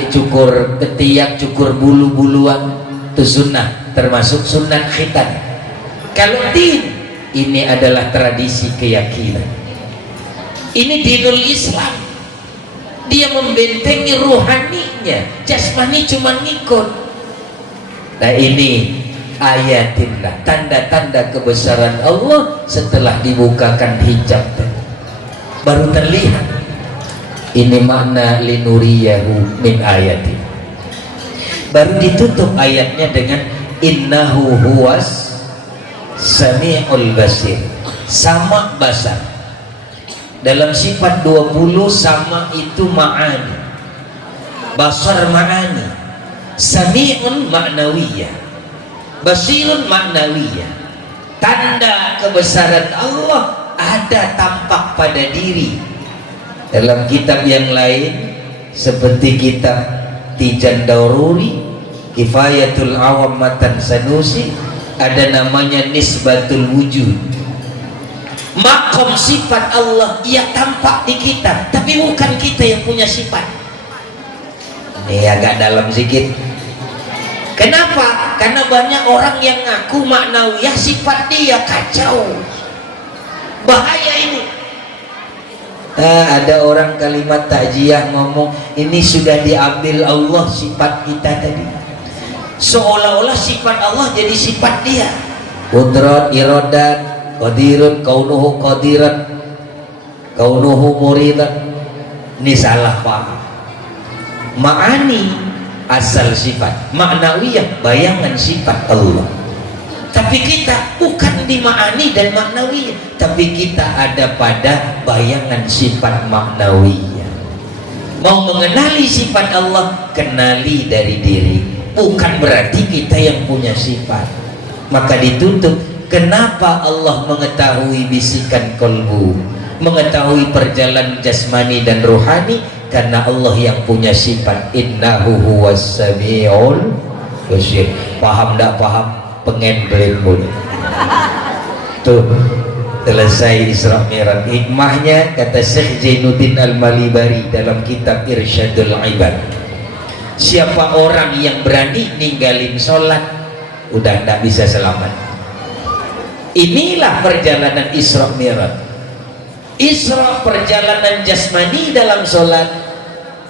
cukur ketiak, cukur bulu-buluan, itu sunnah, termasuk sunnah khitan. Kalau din, ini adalah tradisi keyakinan. Ini dinul Islam, dia membentengi rohaninya, jasmani cuma ngikut. Nah ini ayatillah, tanda-tanda kebesaran Allah setelah dibukakan hijab baru terlihat. Ini makna linuriyahu min ayati. Baru ditutup ayatnya dengan innahu huwas sami'ul basir, sama basar. Dalam sifat 20 sama itu ma'ani, basar ma'ani, sami'un ma'nawiyah, basirun ma'nawiyah. Tanda kebesaran Allah ada tampak pada diri. Dalam kitab yang lain seperti kitab Tijan Daururi, Kifayatul Awam Matan Sanusi, ada namanya Nisbatul Wujud. Makom sifat Allah ia tampak di kita, tapi bukan kita yang punya sifat. Ini agak dalam sedikit. Kenapa? Karena banyak orang yang ngaku maknawiyah, sifat dia kacau. Bahaya ini. Ada orang kalimat takjiah ngomong ini sudah diambil Allah sifat kita tadi, seolah-olah sifat Allah jadi sifat dia. Qudrat, iradat, qadirun, kaunuhu qadiran, kaunuhu muridan. Ini salah paham. Ma'ani asal sifat, maknawiyah bayangan sifat Allah. Tapi kita bukan di ma'ani dan maknawiyah, tapi kita ada pada bayangan sifat maknawiyah. Mau mengenali sifat Allah, kenali dari diri, bukan berarti kita yang punya sifat. Maka ditutup, kenapa Allah mengetahui bisikan kolbu, mengetahui perjalanan jasmani dan rohani? Karena Allah yang punya sifat innahu huwas sami'ul basir. Paham tak paham? Pengen boleh. Tuh selesai Isra Mi'raj. Hikmahnya kata Syekh Zainuddin Al-Malibari dalam kitab Irsyadul Ibad, siapa orang yang berani ninggalin sholat udah tidak bisa selamat. Inilah perjalanan Isra Mi'raj. Isra perjalanan jasmani dalam sholat.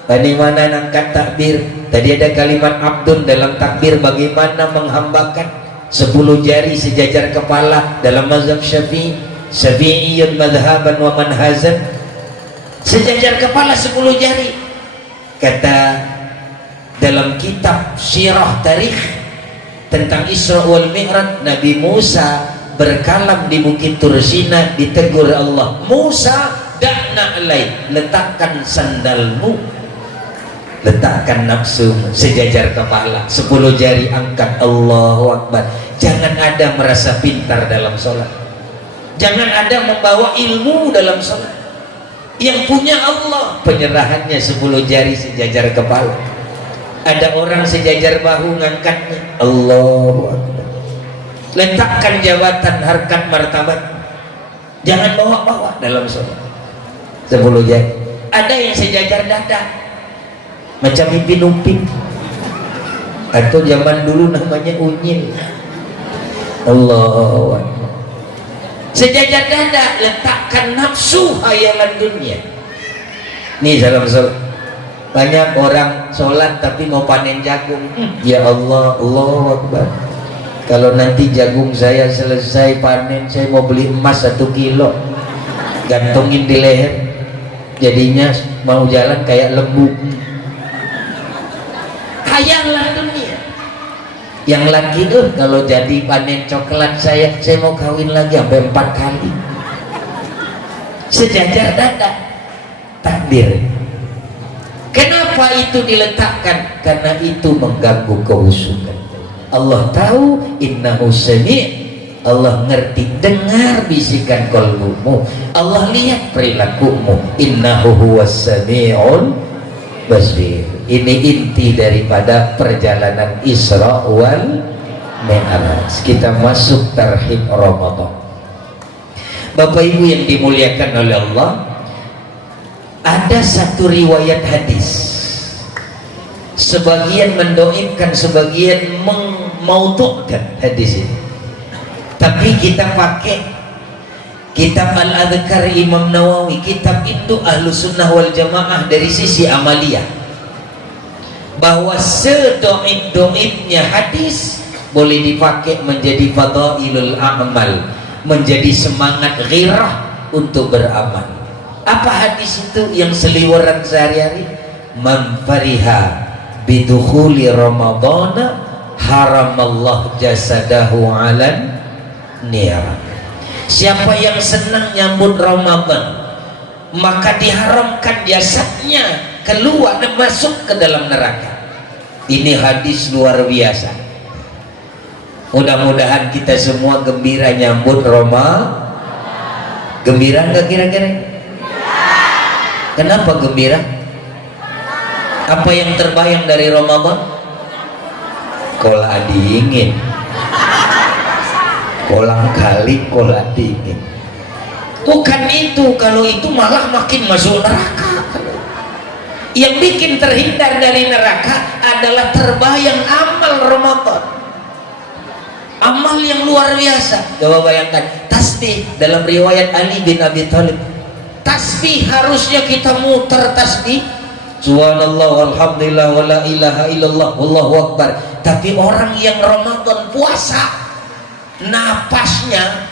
Bagaimana angkat takbir? Tadi ada kalimat abdun dalam takbir, bagaimana menghambakan 10 jari sejajar kepala dalam mazhab Syafi'i, Syafi'iyyun madhaban wa manhazan, sejajar kepala 10 jari. Kata dalam kitab Sirah Tarikh tentang Isra wal Mi'raj, Nabi Musa berkalam di Bukit Tursina, ditegur Allah, Musa da'na alaih, letakkan sandalmu, letakkan nafsu sejajar kepala, 10 jari angkat, Allahu Akbar. Jangan ada merasa pintar dalam sholat, jangan ada membawa ilmu dalam sholat. Yang punya Allah, penyerahannya 10 jari sejajar kepala. Ada orang sejajar bahu ngangkatnya, Allahu Akbar. Letakkan jabatan, harkat, martabat, jangan bawa-bawa dalam sholat. 10 jari. Ada yang sejajar dada macam Ipin Upin, atau zaman dulu namanya unyil. Allahu Akbar. Sejajar dada, letakkan nafsu hayalan dunia. Nih dalam sholat banyak orang sholat tapi mau panen jagung. Ya Allah, Allahu Akbar. Kalau nanti jagung saya selesai panen, saya mau beli emas 1 kilo, gantungin di leher, jadinya mau jalan kayak lembu. Hayalan dunia. Yang lagi kalau jadi panen coklat saya mau kawin lagi sampai 4 kali. Sejajar dada, takdir. Kenapa itu diletakkan? Karena itu mengganggu kehusukan. Allah tahu, innahu sami', Allah ngerti, dengar bisikan qalbumu. Allah lihat perilakumu, innahu huwas sami'un basir. Ini inti daripada perjalanan Isra wal Mi'raj. Kita masuk tarhib Ramadan. Bapak Ibu yang dimuliakan oleh Allah, ada satu riwayat hadis, sebagian mendoibkan, sebagian memautukan hadis ini, tapi kita pakai kitab Al-Adhkar Imam Nawawi, kitab itu Ahlu Sunnah wal Jamaah dari sisi amaliyah, bahwa sedoib-doibnya hadis boleh dipakai menjadi fadailul a'mal, menjadi semangat ghirah untuk beramal. Apa hadis itu yang seliweran sehari-hari? Man fariha bidukhuli ramadana haramallah jasadahu alan niyar. Siapa yang senang nyambut Ramadan, maka diharamkan jasadnya keluar dan masuk ke dalam neraka. Ini hadis luar biasa. Mudah-mudahan kita semua gembira nyambut Ramadan. Gembira nggak kira-kira? Kenapa gembira? Apa yang terbayang dari Ramadan? Kola dingin, kolang kali kola dingin. Bukan itu, kalau itu malah makin masuk neraka. Yang bikin terhindar dari neraka adalah terbayang amal Ramadan, amal yang luar biasa. Coba bayangkan tasbih. Dalam riwayat Ali bin Abi Thalib, tasbih harusnya kita muter tasbih, subhanallah walhamdulillah wala ilaha illallah wallahu akbar. Tapi orang yang Ramadan puasa, napasnya,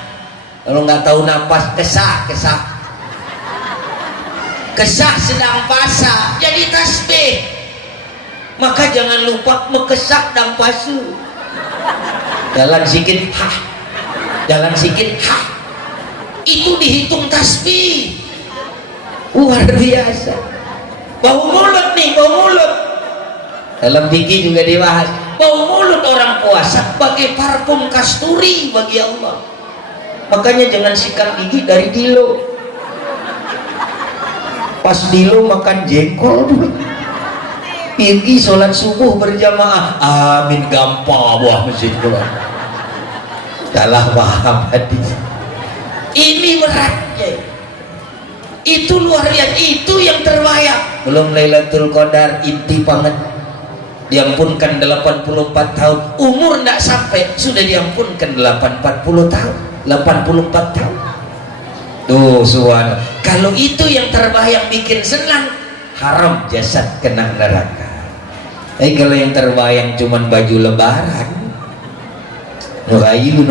kalau nggak tahu napas, kesah sedang puasa jadi tasbih. Maka jangan lupa mekesak dan pasu. Jalan sikit hah, jalan sikit hah, itu dihitung tasbih. Luar biasa. Bau mulut nih, bau mulut. Dalam fikih juga dibahas, bau mulut orang puasa bagai parfum kasturi bagi Allah. Makanya jangan sikat gigi dari dilo. Pas dilo makan jengkol dulu. Pergi sholat subuh berjamaah, amin gampang buah masjid keluar. Salah paham hadis. Ini beratnya. Itu luar biasa, itu yang terbayang. Belum Lailatul Qadar, inti banget. Diampunkan 84 tahun, umur tidak sampai sudah diampunkan 40 tahun, 84 tahun. Tuh subhanallah. Kalau itu yang terbayang bikin senang, haram jasad kena neraka. Tapi kalau yang terbayang cuman baju lebaran, no ayu,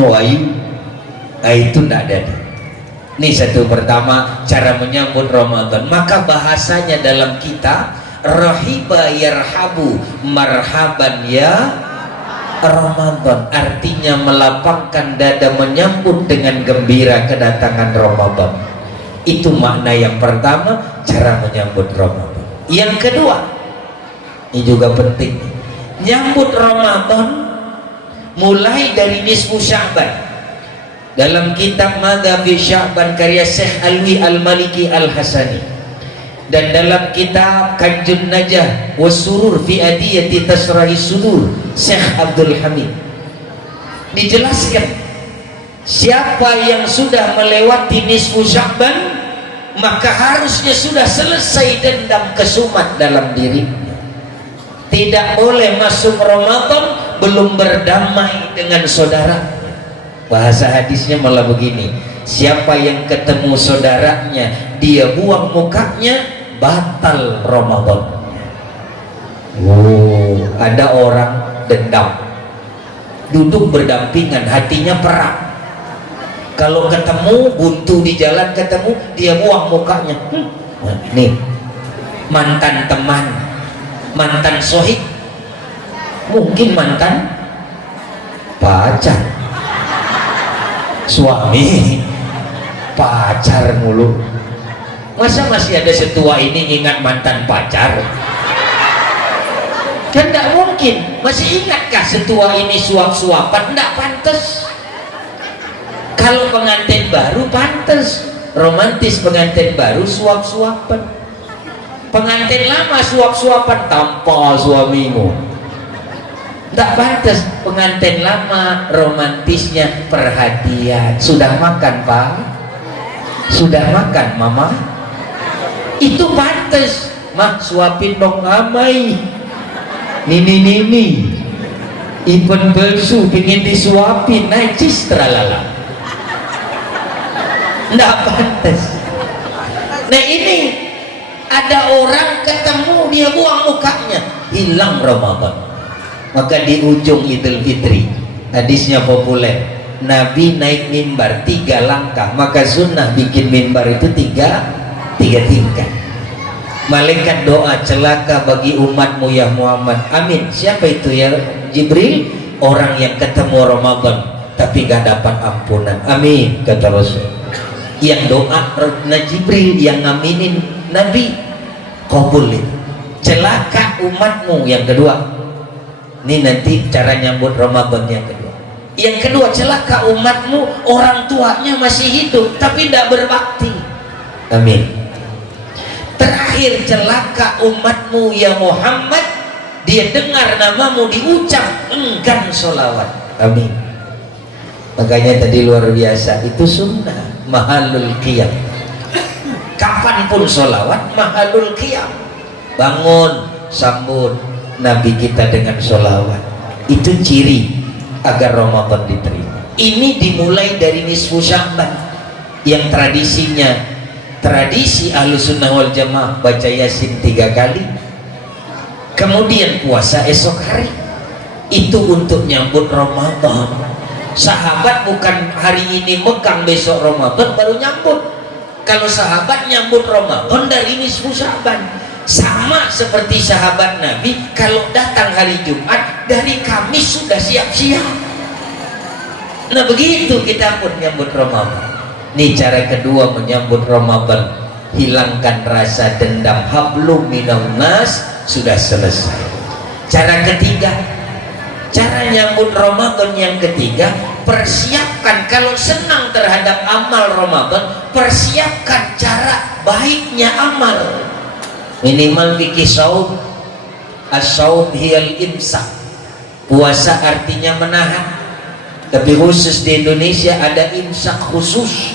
nah itu tidak ada. Ini satu pertama cara menyambut Ramadan. Maka bahasanya dalam kita rahiba yarhabu, marhaban ya Ramadan, artinya melapangkan dada menyambut dengan gembira kedatangan Ramadan. Itu makna yang pertama, cara menyambut Ramadan. Yang kedua, ini juga penting, nyambut Ramadan mulai dari nisfu Sya'ban. Dalam kitab Madhabi Sya'ban karya Syekh Alwi Al-Maliki Al-Hasani Dan dalam kitab Kanjun Najah Wasurur fi Adiyati Tasrahi Sudur Syekh Abdul Hamid dijelaskan, siapa yang sudah melewati nisfu Sya'ban maka harusnya sudah selesai dendam kesumat dalam dirinya. Tidak boleh masuk Ramadan belum berdamai dengan saudara. Bahasa hadisnya malah begini, siapa yang ketemu saudaranya dia buang mukanya, batal Ramadan. Oh, ada orang dendam, duduk berdampingan, hatinya perang. Kalau ketemu buntu di jalan, ketemu dia buang mukanya. Nih mantan teman, mantan sohib, mungkin mantan pacar, suami pacar mulu. Masa masih ada setua ini ingat mantan pacar? Kan tidak mungkin. Masih ingatkah setua ini suap-suapan? Tidak pantas. Kalau pengantin baru pantas, romantis. Pengantin baru suap-suapan. Pengantin lama suap-suapan, tanpa suamimu. Tidak pantas. Pengantin lama romantisnya perhatian. Sudah makan Pak? Sudah makan Mama? Itu pantas. Mah suapin dong amai. Nini Ipan palsu pingin disuapin, najis teralala. Nggak pantas. Nah ini ada orang ketemu dia buang mukanya, hilang Ramadan. Maka di ujung Idul Fitri hadisnya populer, Nabi naik mimbar 3 langkah, maka sunnah bikin mimbar itu tiga tingkat. Malaikat doa, celaka bagi umatmu ya Muhammad. Amin. Siapa itu ya Jibril? Orang yang ketemu Ramadan tapi gak dapat ampunan. Amin, kata Rasul. Yang doa Jibril, yang ngaminin Nabi, kabul. Celaka umatmu. Yang kedua, ini nanti cara nyambut Ramadan yang kedua. Yang kedua, celaka umatmu, orang tuanya masih hidup tapi tidak berbakti. Amin. Terakhir, celaka umatmu ya Muhammad, dia dengar namamu diucap enggan sholawat. Amin. Makanya tadi luar biasa, itu sunnah mahalul qiyam. Kapanpun sholawat mahalul qiyam. Bangun, sambut Nabi kita dengan sholawat. Itu ciri agar Ramadan diterima. Ini dimulai dari nisfu Sya'ban yang tradisinya, tradisi Ahlussunnah wal Jamaah baca Yasin 3 kali, kemudian puasa esok hari. Itu untuk nyambut Ramadan. Sahabat bukan hari ini megang, besok Ramadan baru nyambut. Kalau sahabat nyambut Ramadan dari nisfu Sya'ban. Sama seperti sahabat Nabi, kalau datang hari Jumat dari Kamis sudah siap-siap. Nah begitu kita pun nyambut Ramadan. Ini cara kedua menyambut Ramadan, hilangkan rasa dendam. Hablum minan nas, sudah selesai. Cara ketiga, cara nyambut Ramadan yang ketiga, persiapkan. Kalau senang terhadap amal Ramadan, persiapkan cara baiknya amal. Minimal fikih saum. As-saum hiyal imsak. Puasa artinya menahan, tapi khusus di Indonesia ada imsak khusus,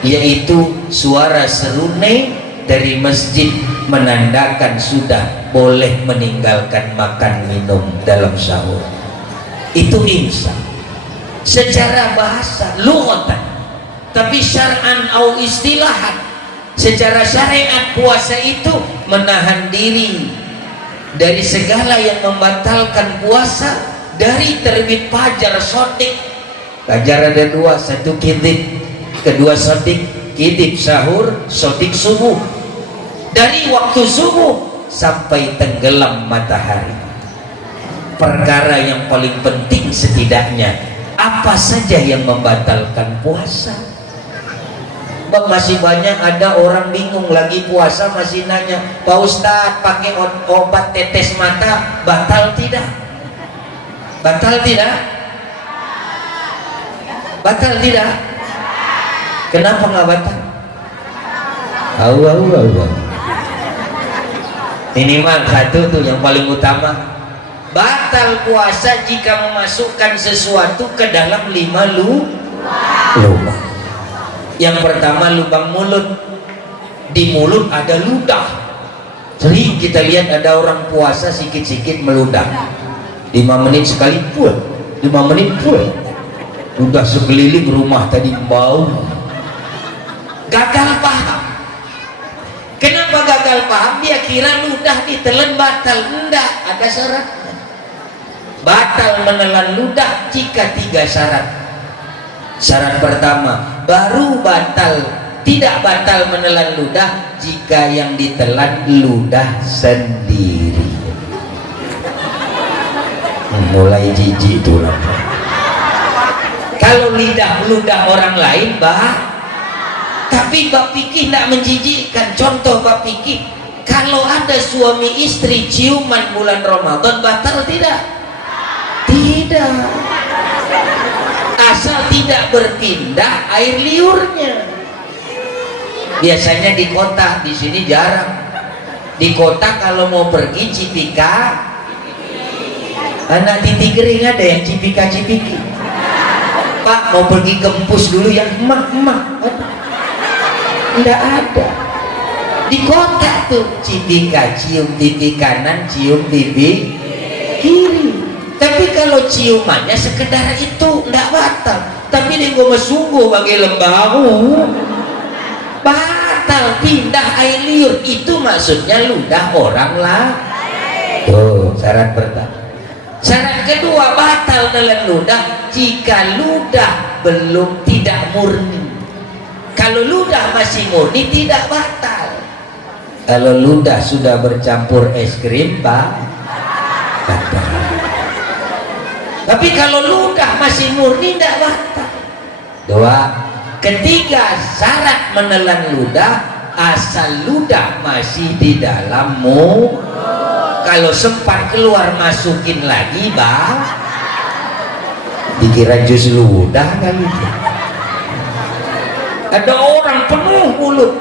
yaitu suara serunai dari masjid menandakan sudah boleh meninggalkan makan minum dalam sahur. Itu imsak secara bahasa lughatan, tapi syar'an au istilahan, secara syariat puasa itu menahan diri dari segala yang membatalkan puasa, dari terbit fajar sodik. Fajar ada 2, satu kidib, kedua sodik. Kidib sahur, sodik subuh. Dari waktu subuh sampai tenggelam matahari. Perkara yang paling penting setidaknya, apa saja yang membatalkan puasa. Masih banyak ada orang bingung lagi puasa masih nanya, Pak Ustadz pakai obat tetes mata batal tidak? Batal tidak? Batal tidak? Kenapa nggak batal? Minimal satu tuh yang paling utama. Batal puasa jika memasukkan sesuatu ke dalam 5 lubang. Yang pertama lubang mulut. Di mulut ada ludah. Sering kita lihat ada orang puasa sikit-sikit meludah. 5 menit sekali full, 5 menit full. Udah sekeliling rumah tadi bau. Gagal paham. Kenapa gagal paham? Dia kira ludah ditelan batal. Enggak, ada syaratnya. Batal menelan ludah jika 3 syarat. Syarat pertama, baru batal, tidak batal menelan ludah jika yang ditelan ludah sendiri. Mulai jijik tuh lah. Kalau ludah orang lain tapi bab fikih tidak menjijikkan. Contoh bab fikih, kalau ada suami istri ciuman bulan Ramadan batal tidak? Tidak. Asal tidak berpindah air liurnya. Biasanya di kota, di sini jarang. Di kota kalau mau pergi Cipika, anak titik kering ada yang cipika-cipiki. Pak mau pergi ke Empus dulu yang emak. Enggak ada. Di kota tuh cipika, cium pipi kanan, cium pipi kiri. Tapi kalau ciumannya sekedar itu enggak batal. Tapi dia gue sungguh bagai lembahu batal, pindah air liur. Itu maksudnya ludah orang lah. Tuh syarat pertama. Syarat kedua, batal dalam ludah jika ludah belum tidak murni. Kalau ludah masih murni tidak batal. Kalau ludah sudah bercampur es krim batal. Tapi kalau ludah masih murni tidak batal. Dua. Ketiga, syarat menelan ludah asal ludah masih di dalam mulut. Kalau sempat keluar masukin lagi dikira jus ludah kali. Ada orang penuh mulut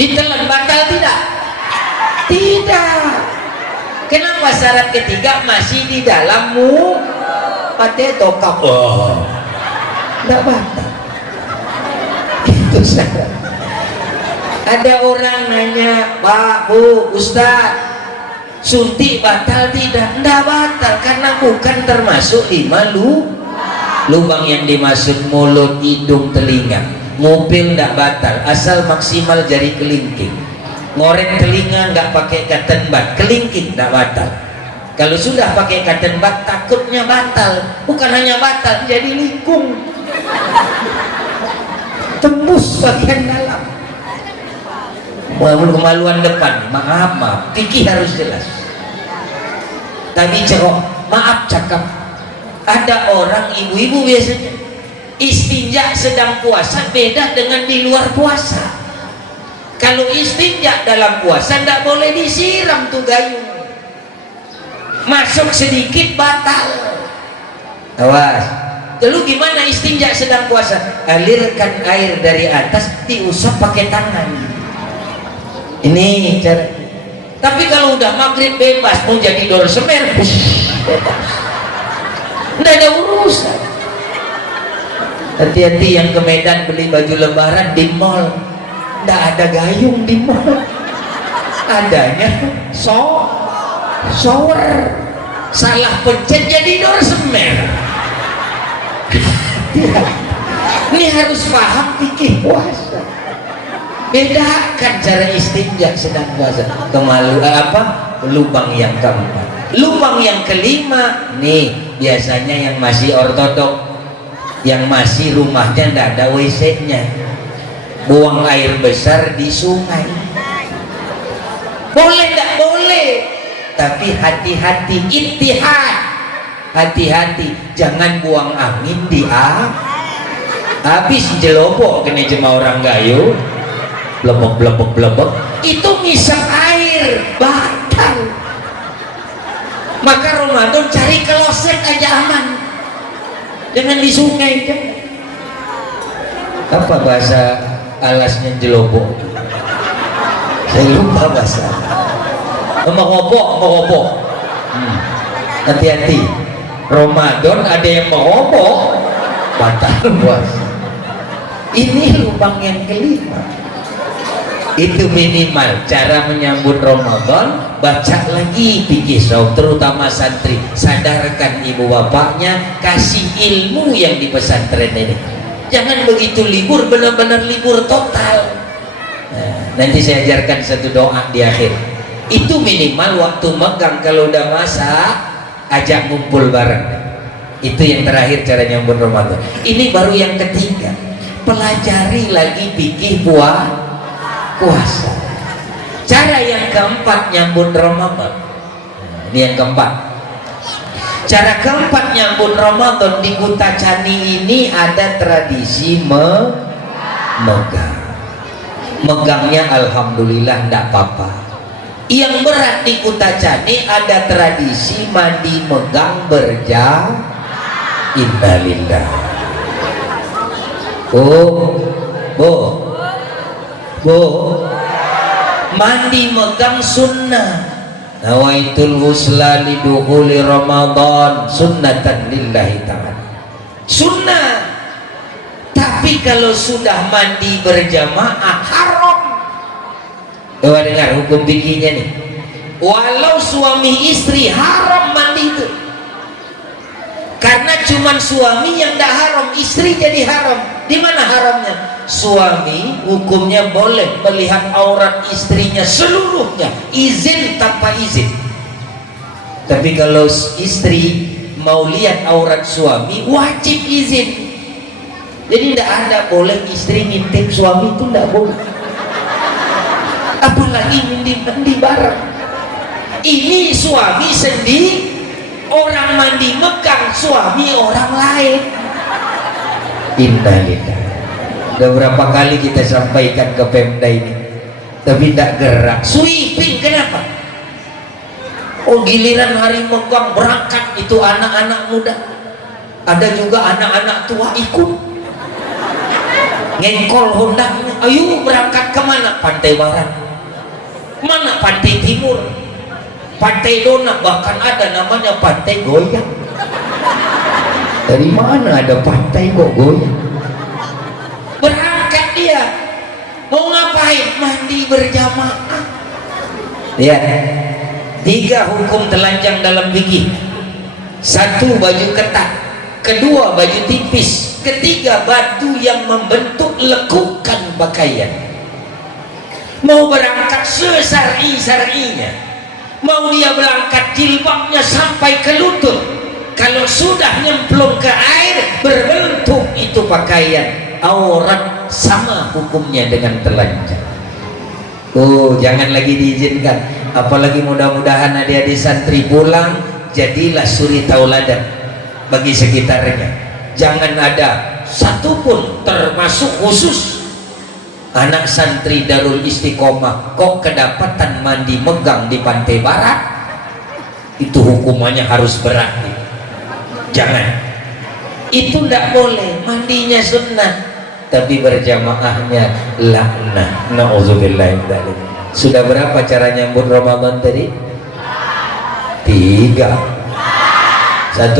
ditelan batal tidak? Tidak. Kenapa syarat ketiga masih di dalam mulut? Pakai tokap tidak batal. Itu syarat. Ada orang nanya, Pak, Bu, Ustaz, suntik batal tidak? Tidak batal karena bukan termasuk 5 lubang yang dimaksud mulut, hidung, telinga. Mobil tidak batal asal maksimal jari kelingking. Ngorek telinga nggak pakai cotton bud, kelingking tidak batal. Kalau sudah pakai cotton bud takutnya batal. Bukan hanya batal, jadi likung, tembus bagian dalam. Kemaluan depan, maaf, fikih harus jelas. Tadi cerok, maaf cakap. Ada orang ibu-ibu biasanya istinja sedang puasa beda dengan di luar puasa. Kalau istinja dalam puasa tidak boleh disiram tuh gayung. Masuk sedikit batal. Awas. Lalu gimana istinja sedang puasa? Alirkan air dari atas, diusap pakai tangan. Ini cara. Tapi kalau udah maghrib bebas mau jadi dorsemer, bebas. Nggak ada urusan. Hati-hati yang ke Medan beli baju lebaran di mall, nggak ada gayung di mall. Adanya shower. Salah pencet jadi dorsemer. Ini harus paham fikih puasa. Bedakan cara istinja sedang puasa. Lubang yang keempat. Lubang yang kelima nih biasanya yang masih ortodok, yang masih rumahnya tidak ada WC-nya, buang air besar di sungai. Boleh tidak? Boleh, tapi hati-hati, ittihad. Hati-hati, jangan buang angin di habis jelobok kena jema orang gayo, blebek itu ngisap air batal. Maka Ramadan cari kloset aja aman, jangan di sungai. Apa bahasa alasnya jelobok? Saya lupa bahasa. Mengobok. Hati-hati, Ramadan ada yang mengobok, batal puasa. Ini lubang yang kelima. Itu minimal cara menyambut Ramadan. Baca lagi fikih saum, terutama santri, sadarkan ibu bapaknya, kasih ilmu yang di pesantren ini. Jangan begitu libur, benar-benar libur total. Nah, nanti saya ajarkan satu doa di akhir. Itu minimal waktu megang. Kalau udah masak, ajak ngumpul bareng. Itu yang terakhir cara nyambut Ramadan. Ini baru yang ketiga. Pelajari lagi fikih puasa. Cara yang keempat nyambut Ramadan. Ini yang keempat. Cara keempat nyambut Ramadan di Kuta Cani ini ada tradisi megang. Megangnya alhamdulillah tidak apa-apa. Yang berat di Kuta Cani ada tradisi mandi megang innalillah. Mandi megang sunnah. Nawaitul ghusla lidukhuli Ramadan sunnatan lillahi ta'ala. Sunnah. Tapi kalau sudah mandi berjamaah haram. Coba dengar hukum fikihnya nih. Walau suami istri haram mandi itu. Karena cuman suami yang tidak haram, istri jadi haram. Di mana haramnya? Suami hukumnya boleh melihat aurat istrinya seluruhnya, izin tanpa izin. Tapi kalau istri mau lihat aurat suami, wajib izin. Jadi tidak ada boleh istri ngintip suami, itu tidak boleh. Apalagi mandi bareng. Ini suami sendiri, orang mandi megang, suami orang lain. Innalillah. Udah berapa kali kita sampaikan ke Pemda ini, tapi tidak gerak. Sweeping, kenapa? Oh, giliran hari megang berangkat itu anak-anak muda, ada juga anak-anak tua ikut ngengkol hondaknya. Ayo berangkat kemana? Pantai Barat, mana Pantai Timur, Pantai Dona, bahkan ada namanya Pantai Goyang. Dari mana ada pantai kok goyang? Berangkat dia, mau ngapain? Mandi berjamaah. Lihat, 3 hukum telanjang dalam fikih. 1, baju ketat. 2, baju tipis. 3, batu yang membentuk lekukan pakaian. Mau berangkat sesari-sarinya, mau dia berangkat jilbabnya sampai ke lutut. Kalau sudah nyemplung ke air berbentuk itu pakaian aurat, sama hukumnya dengan telanjang. Oh, jangan lagi diizinkan. Apalagi mudah-mudahan adik-adik santri pulang jadilah suri tauladan bagi sekitarnya. Jangan ada satupun, termasuk khusus anak santri Darul Istiqomah, kok kedapatan mandi megang di Pantai Barat, itu hukumannya harus berat. Jangan, itu tidak boleh. Mandinya sunnah, tapi berjamaahnya laknah. Na'udzubillah. Sudah berapa cara nyambut Ramadan tadi? 3. 1.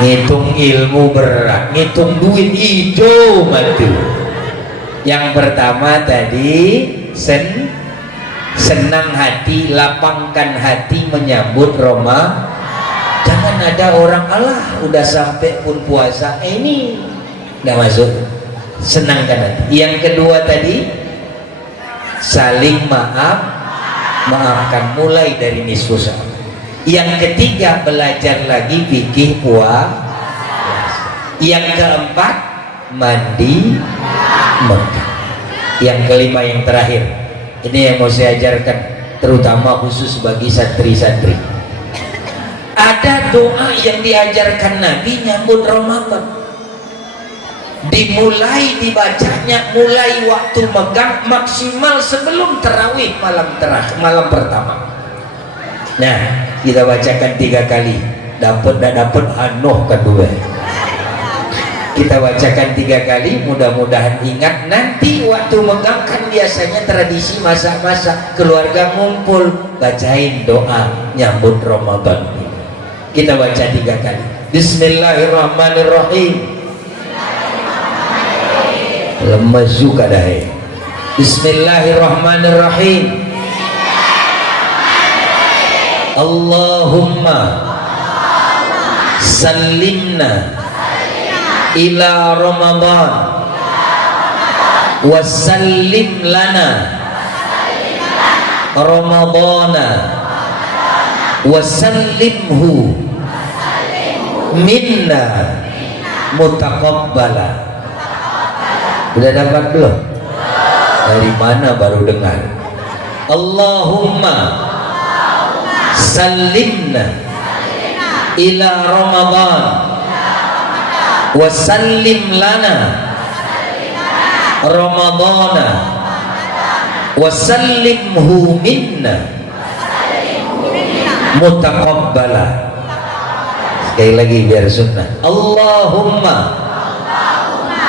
Ngitung ilmu berat, ngitung duit hijau matu. Yang pertama tadi senang hati, lapangkan hati menyambut Roma. Jangan ada orang Allah udah sampai pun puasa ini nggak masuk. Senangkan hati. Yang kedua tadi saling maafkan mulai dari nisfu sa'ah. Yang ketiga belajar lagi fikih puasa. Yang keempat mandi megang. Yang kelima yang terakhir, ini yang mau saya ajarkan terutama khusus bagi santri-santri. Ada doa yang diajarkan Nabi nyambut Ramadan. Dimulai dibacanya mulai waktu megang maksimal sebelum terawih malam pertama. Nah, kita bacakan 3 kali. Dapat tidak dapat hanoh kedua. Kita bacakan 3 kali, mudah-mudahan ingat. Nanti waktu megang kan biasanya tradisi masak-masak, keluarga ngumpul, bacain doa nyambut Ramadan. Kita baca 3 kali. Bismillahirrahmanirrahim. Lemas juga dah. Bismillahirrahmanirrahim. Allahumma sallimna ila Ramadan wa sallim lana Ramadana wa sallimhu minna mutaqabbala. Sudah dapat belum? Dari mana baru dengar? Allahumma sallimna ila Ramadan wa sallim lana Ramadana wa sallimhu minna mutaqabbala. Sekali lagi biar sunnah. Allahumma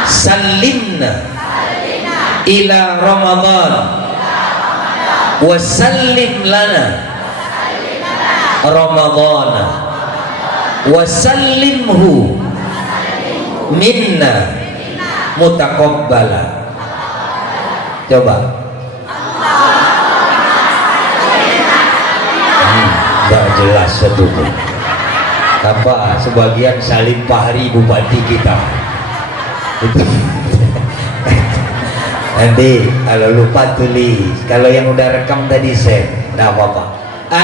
sallimna ila Ramadan wa sallim lana Ramadana wa sallimhu minna mutaqabbala. Coba. Enggak jelas betul. Apa sebagian Salim Fahri bupati kita. Itu. Nanti kalau lupa tulis. Kalau yang udah rekam tadi share, enggak apa-apa.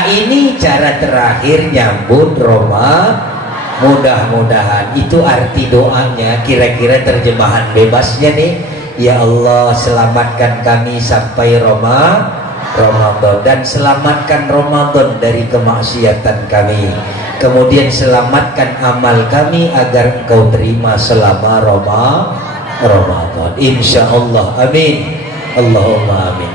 Ini cara terakhir nyambut Roma. Mudah-mudahan itu arti doanya. Kira-kira terjemahan bebasnya nih, ya Allah selamatkan kami sampai Ramadan, dan selamatkan Ramadan dari kemaksiatan kami, kemudian selamatkan amal kami agar Engkau terima selama Ramadan, insya Allah, amin, Allahumma amin.